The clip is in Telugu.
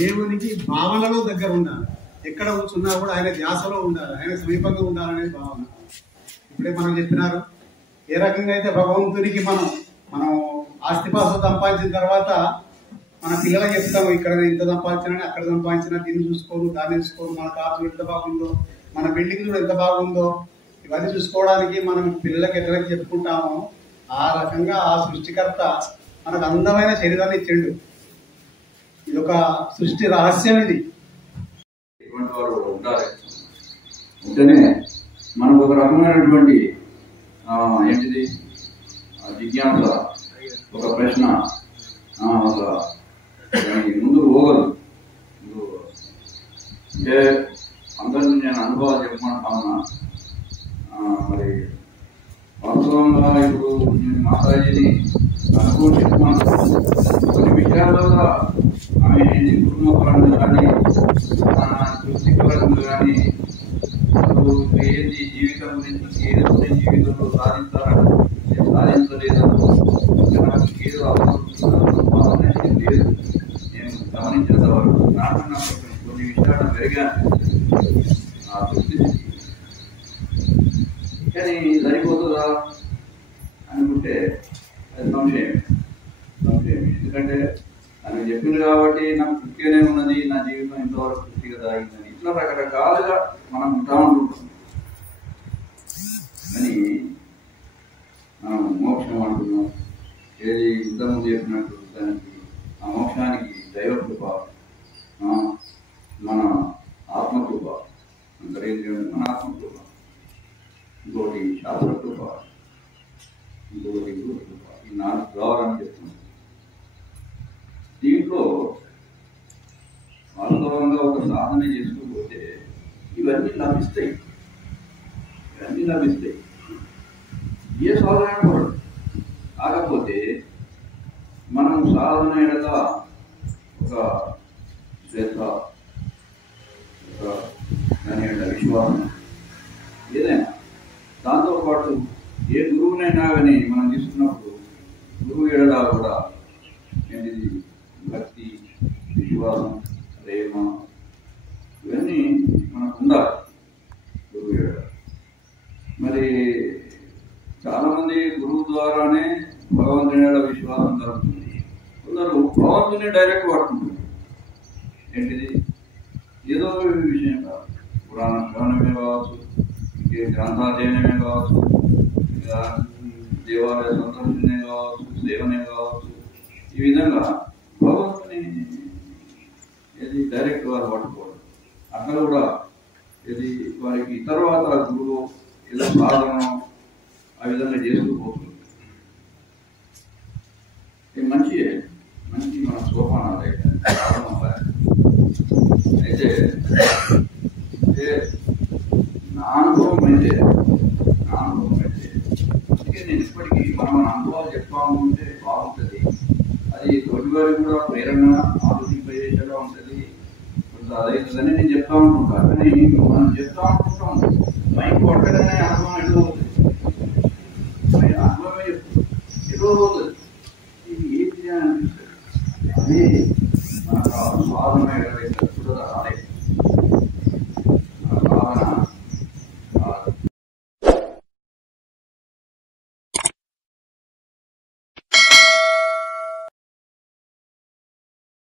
దేవునికి భావనలో దగ్గర ఉండాలి. ఎక్కడ కూర్చున్నా కూడా ఆయన ధ్యాసలో ఉండాలి, ఆయన సమీపంగా ఉండాలనేది భావన. ఇప్పుడే మనం చెప్పినారు ఏ రకంగా అయితే భగవంతునికి మనం ఆస్తిపాస్తులు సంపాదించిన తర్వాత మన పిల్లలకు చెప్తాము, ఇక్కడ ఇంత సంపాదించినా అక్కడ సంపాదించినా దీన్ని చూసుకోరు దాన్ని చూసుకోరు, మన కారు ఎంత బాగుందో మన బిల్డింగ్ కూడా ఎంత బాగుందో ఇవన్నీ చూసుకోవడానికి మనం పిల్లలకి ఎట్లా చెప్పుకుంటామో ఆ రకంగా ఆ సృష్టికర్త మనకు అందమైన శరీరాన్ని ఇచ్చిండు. ఇది ఒక సృష్టి రహస్యం. ఇది ఇటువంటి వారు ఉంటారు. ఉంటేనే మనకు ఒక రకమైనటువంటి ఏంటిది జిజ్ఞాస, ఒక ప్రశ్న, ఒక ముందుకు పోగలదు. అంటే అందరినీ నేను అనుభవాలు చెప్పమంటా ఉన్నా. మరి వాస్తవంగా ఇప్పుడు నేను మాతాజీని అనుభవం చెప్తున్నాను. కొన్ని విషయాల్లో ఆమె కుటుంబ పరంగా కానీ వృత్తి పరంగా కానీ అసలు ఏంటి జీవితం గురించి ఏదో జీవితంలో సాధించలేదు ఏదో అవసరం లేదు. నేను గమనించేంత వరకు నాకన్నా కొన్ని విషయాలు పెరిగాను ఆ వృత్తి. కానీ సరిపోతుందా అనుకుంటే అది సంశయం. ఎందుకంటే అని చెప్పింది కాబట్టి నాకు తృప్తిగానే ఉన్నది, నా జీవితం ఇంతవరకు తృప్తిగా సాగిందని ఇట్లా రకరకాలుగా మనం ఉంటామనుకుంటాం. కానీ మనం మోక్షం అంటున్నాం. ఏది యుద్ధం చేసినట్టు దానికి ఆ మోక్షానికి దైవకృప, మన ఆత్మకృప, అంతరేంద్రియం మన ఆత్మకృప, ఇంకోటి శాస్త్రకృప, ఇంకోటి కృప. ఈ 4 ద్వారాన్ని చెప్తున్నాం. దీంట్లో వాస్తవంగా ఒక సాధన చేసుకోకపోతే ఇవన్నీ లభిస్తాయి. ఏ సాధన పడదు. కాకపోతే మనం సాధన ఎడత ఒక శ్రద్ధ, ఒక దాని యొక్క విశ్వాసం ఏదైనా, దాంతోపాటు ఏ గురువునైనా కానీ మనం తీసుకున్నప్పుడు గురువు ఎడల కూడా ఏంటిది భక్తి, విశ్వాసం, ప్రేమ ఇవన్నీ మనకు ఉండాలి గురువు ఎడల. మరి చాలామంది గురువు ద్వారానే భగవంతుని ఎడల విశ్వాసం జరుగుతుంది. కొందరు భగవంతుని డైరెక్ట్ పట్టుకుంటుంది. ఏంటిది ఏదో విషయం కాదు, పురాణ శ్రవణమే కావచ్చు, గ్రంథాధ్యయనమే కావచ్చు, దేవాలయ సందర్శనే కావచ్చు, సేవనే కావచ్చు, ఈ విధంగా భగవంతుని ఇది డైరెక్ట్ వారు పట్టుకోవడం. అక్కడ కూడా ఇది వారికి తర్వాత గురువు ఏదో సాధన ఆ విధంగా చేసుకుపోతుంది. మంచి మన సోపానాలు అయితే నా అనుభవం అయితే అందుకే నేను ఇప్పటికీ మనం అనుభవాలు చెప్తామంటే బాగుంటుంది. అది తోటి వారికి కూడా ప్రేరణ ఆలోచింపజేసేలా ఉంటుంది. కొంచెం అదవుతుందని నేను చెప్తా ఉంటుంటాను. కానీ మనం చెప్తా ఉంటుంటాం మైక్ కొట్టగానే అనుభవం ఎటు పోతుంది, అనుభవమే ఎటు పోతుంది. ఇది ఏంటి అనిపిస్తుంది. అది మనకు సాధన కూడా రాలేదు.